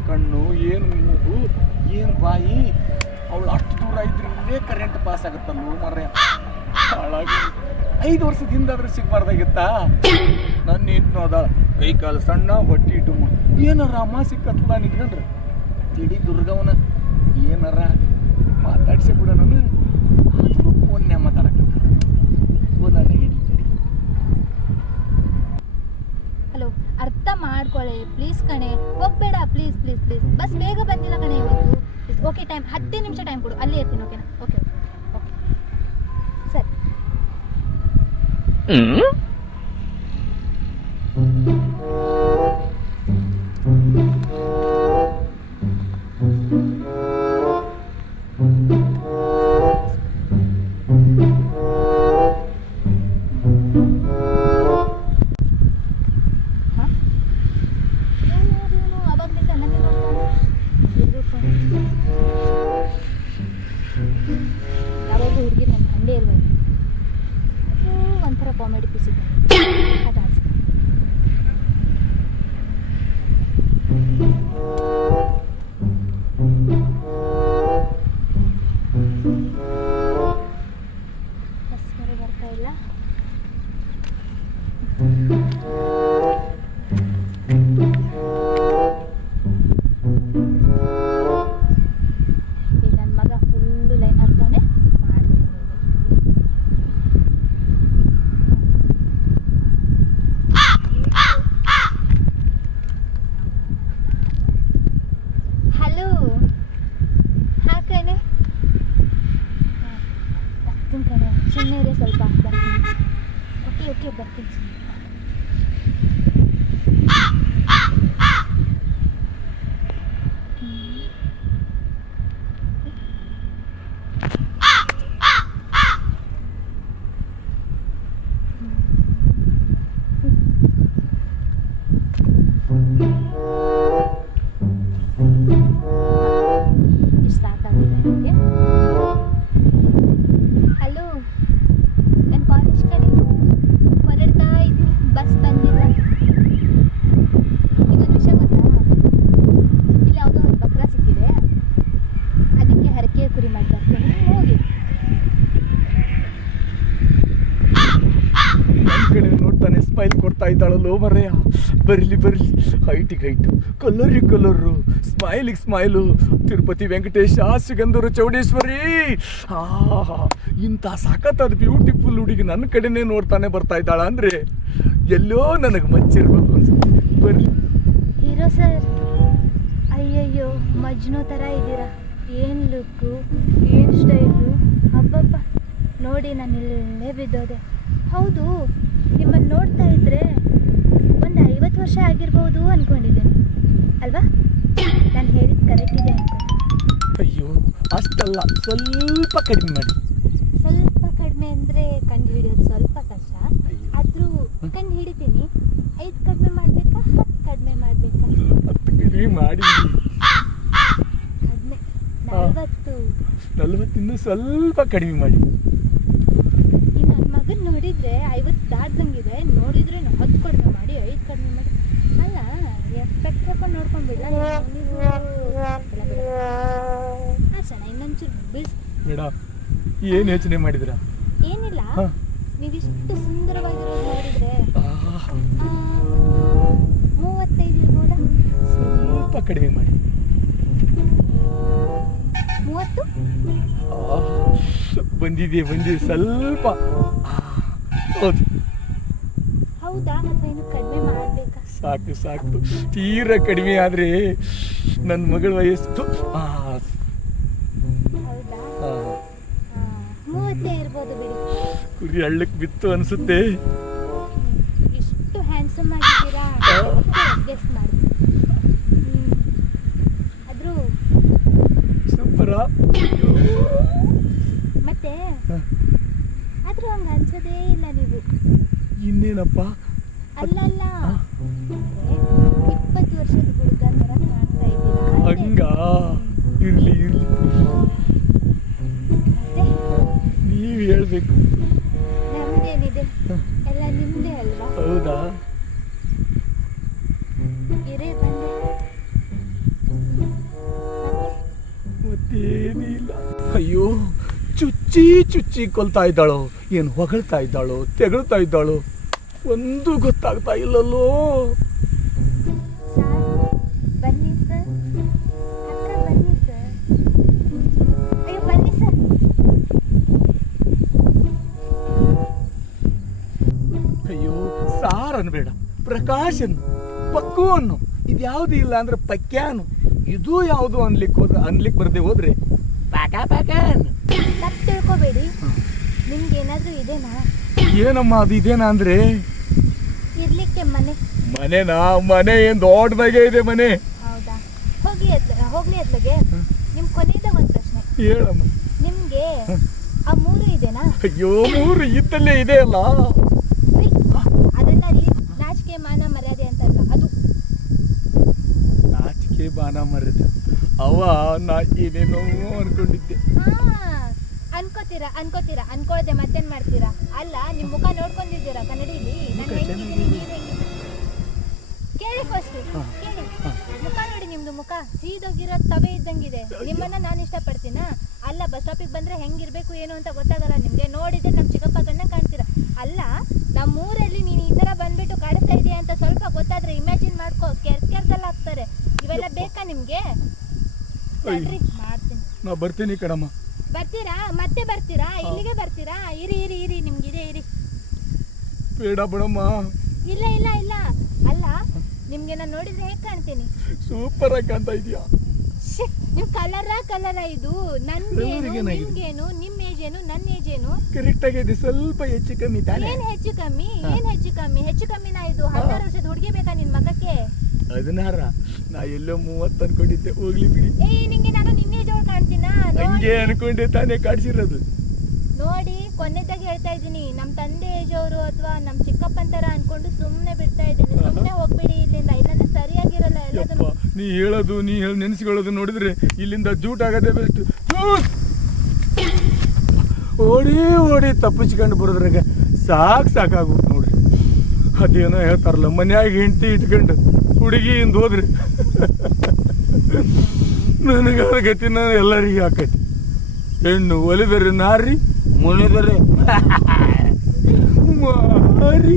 ಏನು ಕಣ್ಣು, ಏನು ಮೂಗು, ಏನು ಬಾಯಿ, ಅವಳು ಅಷ್ಟು ದೂರ ಇದ್ರೆ ಇಲ್ಲೇ ಕರೆಂಟ್ ಪಾಸ್ ಆಗುತ್ತಲ್ಲೋ ಮರ್ರೆ? ಹಾಳಾಗಿ. ಐದು ವರ್ಷದ ಹಿಂದಾದ್ರೆ ಸಿಗ್ಬಾರ್ದಾಗಿತ್ತಾ? ನನ್ನ ಇಟ್ಟು ಅದ ಕೈ ಕಾಲು ಸಣ್ಣ, ಹೊಟ್ಟಿ ಇಟ್ಟು ಏನಾರ ಅಮ್ಮ ಸಿಕ್ಕತ್ತಲ್ಲ ನಿಂತ್ಕೊಂಡ್ರೆ? ತಿಳಿ ದುರ್ಗವನ. ಏನಾರ ಮಾತಾಡ್ಸಿ ಬಿಡೋಣ. ನಾನು ಆದರೂ ಫೋನ್ಯಾಗ ಮಾತಾಡಕತ್ತ ಅರ್ಥ ಮಾಡ್ಕೊಳ್ಳಿ. ಪ್ಲೀಸ್ ಕಣೆ, ಹೋಗ್ಬೇಡ. ಪ್ಲೀಸ್ ಪ್ಲೀಸ್ ಪ್ಲೀಸ್ ಬಸ್ ಬೇಗ ಬಂದಿಲ್ಲ ಕಣೆ ಇವತ್ತು. ಓಕೆ ಟೈಮ್ ಹತ್ತೇ ನಿಮಿಷ ಟೈಮ್ ಕೊಡು. ಅಲ್ಲಿ ಇರ್ತೀನಿ ಓಕೆನಾ ಓಕೆ ಓಕೆ ಸರಿ. ಯಾವಾಗ ಹುಡುಗಿ ನನ್ನ ಕಂಡೇ ಇಲ್ವಲ್ಲ ಒಂಥರ ಕಾಮಿಡಿ ಪೀಸ್ ಇದೆ ಆಟ ಸುಮ್ಮನೆ ಸ್ವಲ್ಪ ಬರ್ತೀನಿ. ಓಕೆ ಓಕೆ ಬರ್ತೀನಿ. ಸುಮ್ಮನೆ ಕೊಡ್ತಾ ಇದ್ದಾಳಲ್ಲೋ ಮರೆಯ ಬರಲಿ. ಬರಲಿ ಹೈಟಿಗೆ ಹೈಟು ಕಲರಿಗೆ ಕಲರು ಸ್ಮೈಲಿಗೆ ಸ್ಮೈಲು ತಿರುಪತಿ ವೆಂಕಟೇಶ, ಸಿಗಂದೂರು, ಚೌಡೇಶ್ವರಿ. ಆಹಾ ಇಂಥ ಅದು ಬ್ಯೂಟಿಫುಲ್ ಹುಡುಗಿ ನನ್ನ ಕಡೆನೇ ನೋಡ್ತಾನೆ ಬರ್ತಾ ಇದ್ದಾಳ ಅಂದ್ರೆ ಎಲ್ಲೋ ನನಗೆ ಮಚ್ಚಿರ್ಬೇಕು ಅನ್ಸುತ್ತೆ. ಬರಲಿ. ಹೀರೋ ಸರ್, ಅಯ್ಯಯ್ಯೋ, ಮಜ್ನೋ ಥರ ಇದ್ದೀರಾ? ಏನು ಲುಕ್ಕು ಏನು ಸ್ಟೈಲು ಅಬ್ಬಬ್ಬ. ನೋಡಿ, ನಾನು ಇಲ್ಲೇ ಬಿದ್ದೋದೆ. ಹೌದು ನಿಮ್ಮನ್ನು ನೋಡ್ತಾ ಇದ್ರೆ ಒಂದು ಐವತ್ತು ವರ್ಷ ಆಗಿರ್ಬೋದು ಅಂದ್ಕೊಂಡಿದ್ದೇನೆ ಅಲ್ವಾ? ನಾನು ಹೇಳಿದ್ದು ಕರೆಕ್ಟ್ ಇದೆ ಅಯ್ಯೋ ಅಷ್ಟಲ್ಲ ಸ್ವಲ್ಪ ಕಡಿಮೆ ಮಾಡಿ. ಸ್ವಲ್ಪ ಕಡಿಮೆ ಅಂದರೆ ಕಂಡು ಹಿಡಿಯೋದು ಸ್ವಲ್ಪ ಕಷ್ಟ. ಆದ್ರೂ ಆದರೂ ಕಂಡು ಹಿಡಿತೀನಿ ಐದು ಕಡಿಮೆ ಮಾಡಬೇಕಾ ಹತ್ತು ಕಡಿಮೆ ಮಾಡಬೇಕಾ? ಹತ್ತು ಕಡಿಮೆ ಮಾಡಿ. ಕಡಿಮೆ. ನಲವತ್ತು. ನಲ್ವತ್ತಿಂದ ಸ್ವಲ್ಪ ಕಡಿಮೆ ಮಾಡಿ. ಈ ನನ್ನ ನೋಡಿದ್ರೆ ಐವತ್ತು ದಾಟ್ದಂಗಿದೆ ನೋಡಿದ್ರೆ ಹತ್ತು ಕಡಿಮೆ ಮಾಡಿ ಐದು ಕಡಿಮೆ ಮಾಡಿ. ಅಲ್ಲ ಎಫೆಕ್ಟ್ ಹಾಕೊಂಡು ನೋಡ್ಕೊಂಡ್ಬಿಡ ನೀವು ಹಾಸಣ ಇನ್ನೊಂಚೂರು ಬಿಡ್ಸ್ ಬೇಡ. ಏನು ಯೋಚನೆ ಮಾಡಿದ್ರ? ಏನಿಲ್ಲ. ನೀವಿಷ್ಟು ಸುಂದರವಾಗಿರೋದು ನೋಡಿದ್ರೆ ಮೂವತ್ತೈದು ಇರ್ಬೋದಾ? ಸ್ವಲ್ಪ ಕಡಿಮೆ ಮಾಡಿ. ಮೂವತ್ತು? ಬಂದಿದೆ ಬಂದಿದೆ ಸ್ವಲ್ಪ. ಹೌದು. ಹೌದಾ? ಕಡಿಮೆ ಮಾಡಬೇಕಾ? ಸಾಕು ಸಾಕು. ತೀರ ಕಡಿಮೆ ಆದರೆ ನನ್ನ ಮಗಳ ವಯಸ್ಸು ಕುರಿ ಹಳ್ಳಕ್ಕೆ ಬಿತ್ತು ಅನ್ಸುತ್ತೆ. ಇಷ್ಟು ಹ್ಯಾಂಡ್ಸಮ್ ಆಗಿದ್ದೀರಾ? ಗೆಸ್ ಮಾಡಿ ಆದರೂ ಸೂಪರ? ಮತ್ತೆ ಹಂಗೆ ಅನ್ಸೋದೇ ಇಲ್ಲ ನೀವು. ಇನ್ನೇನಪ್ಪ? ಅಲ್ಲಲ್ಲ ಇಪ್ಪತ್ತು ವರ್ಷದ ಹುಡುಗ ಥರ ಕಾಣ್ತಾ ಇದ್ದೀರಾ? ಹಂಗ? ಇರ್ಲಿ ಇರ್ಲಿ. ನೀವು ಹೇಳ್ಬೇಕು. ಚುಚ್ಚಿ ಚುಚ್ಚಿ ಕೊಲ್ತಾ ಇದ್ದಾಳೋ, ಏನು ಹೊಗಳ್ತಾ ಇದ್ದಾಳೋ, ತೆಗಳ್ತಾ ಇದ್ದಾಳೋ, ಒಂದು ಗೊತ್ತಾಗ್ತಾ ಇಲ್ಲಲ್ಲೋ. ಅಯ್ಯೋ, ಸರ್ ಅನ್ಬೇಡ. ಪ್ರಕಾಶ್ ಅನ್ನು ಪಕ್ಕು ಅನ್ನು ಇದ್ಯಾವುದು ಇಲ್ಲ ಅಂದ್ರೆ ಪಕ್ಯಾನು. ಇದು ಯಾವುದು ಅನ್ಲಿಕ್ಕೆ ಹೋದ್ರೆ ಅನ್ಲಿಕ್ಕೆ ಬರದೆ ಹೋದ್ರೆ ಪ್ಯಾಕ ಪ್ಯಾಕ ತಿಳ್ಕೊಬೇಡಿ ನಿಮ್ಗೆ ಏನಾದರೂ ಇದೆನಾ? ಏನಮ್ಮ ಅದು ಇದೇನಾ ಅಂದ್ರೆ? ಇರ್ಲಿಕ್ಕೆ ಮನೆ. ಮನೆನಾ? ಮನೆ ಏನ್ ದೊಡ್ಡದಾಗೆ ಇದೆ ಮನೆ. ಹೌದಾ? ಹೋಗ್ಲಿ ಎತ್ಲ ಹೋಗ್ಲಿ ಅದ್ಲಗೆ. ನಿಮ್ ಕೊನೆಯದಾಗ ತಕ್ಷಣ ಪ್ರಶ್ನೆ. ಹೇಳಮ್ಮ. ನಿಮ್ಗೆ ಆ ಮೂರು ಇದೆನಾ? ಅಯ್ಯೋ ಮೂರು ಇತ್ತಲ್ಲೇ ಇದೆ ಅಲ್ಲ. ರೀ, ರೀ ನಾಚಿಕೆ ಮಾನ ಮರ್ಯಾದೆ ಅಂತಲ್ಲ ಅದು. ನಾಚಿಕೆ ಬಾನ ಮರದ ಅವ ನಾ ಏನೇನೋ ಅನ್ಕೊಂಡಿದ್ದೆ. ಹಾ. ಅನ್ಕೋತೀರಾ ಅನ್ಕೋತೀರಾ ಅನ್ಕೊಳ್ದೆ ಮತ್ತೇನ್ ಮಾಡ್ತೀರಾ? ಅಲ್ಲ ನಿಮ್ ಮುಖ ನೋಡ್ಕೊಂಡಿದ್ದೀರಾ ಕನ್ನಡಿಲಿ? ನಾನು ಹೆಂಗಿದ್ದೀನಿ ನೀವು ಕೇಳಿ ಫಸ್ಟ್ ಕೇಳಿ. ಮುಖ ನೋಡಿ ನಿಮ್ದು ಮುಖ. ಸೀದೋಗಿರೋ ತವೆ ಇದ್ದಂಗಿದೆ. ನಿಮ್ಮನ್ನ ನಾನು ಇಷ್ಟಪಡ್ತೀನಾ? ಅಲ್ಲ ಬಸ್ ಸ್ಟಾಪಿಗೆ ಬಂದ್ರೆ ಹೆಂಗಿರ್ಬೇಕು ಏನು ಅಂತ ಗೊತ್ತಾಗಲ್ಲ ನಿಮ್ಗೆ. ನೋಡಿದ್ರೆ ನಮ್ ಚಿಕ್ಕಪ್ಪ ಕಣ್ಣ ಕಾಣ್ತೀರಾ? ಅಲ್ಲ ನಮ್ಮ ಊರಲ್ಲಿ ನೀನು ಈ ತರ ಬಂದ್ಬಿಟ್ಟು ಕಾಡಿಸ್ತಾ ಇದೀಯ ಅಂತ ಸ್ವಲ್ಪ ಗೊತ್ತಾದ್ರೆ ಇಮ್ಯಾಜಿನ್ ಮಾಡ್ಕೋ ಕೆರ್ ಕೆರ್ದಲ್ಲಿ ಹಾಕ್ತಾರೆ. ಇವೆಲ್ಲ ಬೇಕಾ ನಿಮ್ಗೆ? ಮಾಡ್ತೀನಿ. ನಾ ಬರ್ತೀನಿ ಕಣಮ್ಮ. ಮತ್ತೆ ಬರ್ತೀರಾ? ಇಲ್ಲಿಗೆ ಬರ್ತೀರಾ? ಇರಿ ಇರಿ ಇರಿ ನಿಮ್ಗಿದೆ ಇರಿ. ಬೇಡ ಬಿಡಮ್ಮ. ಇಲ್ಲ ಇಲ್ಲ ಇಲ್ಲ. ಅಲ್ಲ ನಿಮ್ಗೆ ನಾನು ನೋಡಿದ್ರೆ ಹೇಗೆ ಕಾಣ್ತೀನಿ? ಸೂಪರ್ ಆಗಿ ಕಾಣ್ತಾ ಇದೀಯಾ? ನಿಮ್ ಕಲರ ಕಲರ ಇದು. ನನ್ಗೇನು? ನಿಮ್ಗೇನು ನಿಮ್ ಏಜ್ ಏನು ನನ್ನ ಏಜ್ ಏನು? ಕರೆಕ್ಟ್ ಆಗಿದೆ ಸ್ವಲ್ಪ ಹೆಚ್ಚು ಕಮ್ಮಿ ತಾನೆ. ಏನ್ ಹೆಚ್ಚು ಕಮ್ಮಿ. ಏನ್ ಹೆಚ್ಚು ಕಮ್ಮಿ? ಹೆಚ್ಚು ಕಮ್ಮಿನ ಇದು ಹದಿನಾರು ವರ್ಷದ ಹುಡುಗಿ ಬೇಕಾ ನಿನ್ ಮಗಕ್ಕೆ? ಹದಿನಾರ. ನಾ ಎಲ್ಲೋ ಮೂವತ್ತು ಅನ್ಕೊಂಡಿದ್ದೆ. ಹೋಗ್ಲಿ ಬಿಡಿ. ಏ ನಿಂಗೆ ನಾನು ನಿನ್ನ ಏಜ್ ಒಳಗೆ ಕಾಣ್ತೀನಾ? ಹಂಗೆ ಅನ್ಕೊಂಡೆ ತಾನೇ ಕಾಡ್ಸಿರೋದು. ನೋಡಿ ಕೊನೆದಾಗಿ ಹೇಳ್ತಾ ಇದ್ದೀನಿ. ನಮ್ಮ ತಂದೆ ಏಜ್ ಅವರು ಅಥವಾ ನಮ್ಮ ಚಿಕ್ಕಪ್ಪನ ತರ ಅನ್ಕೊಂಡು ಸುಮ್ಮನೆ ನೀ ಹೇಳೋದು, ನೀ ಹೇಳಿ ನೆನೆಸ್ಕೊಳ್ಳೋದು ನೋಡಿದ್ರೆ ಇಲ್ಲಿಂದ ಜೂಟ್ ಆಗೋದೇ ಬೆಸ್ಟ್ ಓಡಿ ಓಡಿ ತಪ್ಪಿಸ್ಕೊಂಡು ಬರೋದ್ರಾಗ ಸಾಕು ಸಾಕಾಗು ನೋಡ್ರಿ. ಅದೇನೋ ಹೇಳ್ತಾರಲ್ಲ, ಮನ್ಯಾಗ ಹೆಂಡತಿ ಇಟ್ಕೊಂಡು ಹುಡುಗಿಯಿಂದ ಹೋದ್ರಿ. ನನಗೆ ನಾನು ಎಲ್ಲರಿಗೆ ಹಾಕೈತಿ ಹೆಣ್ಣು ಒಲಿದರೆ ನಾರಿ ಮುಳಿದರೆ ಮಾರಿ.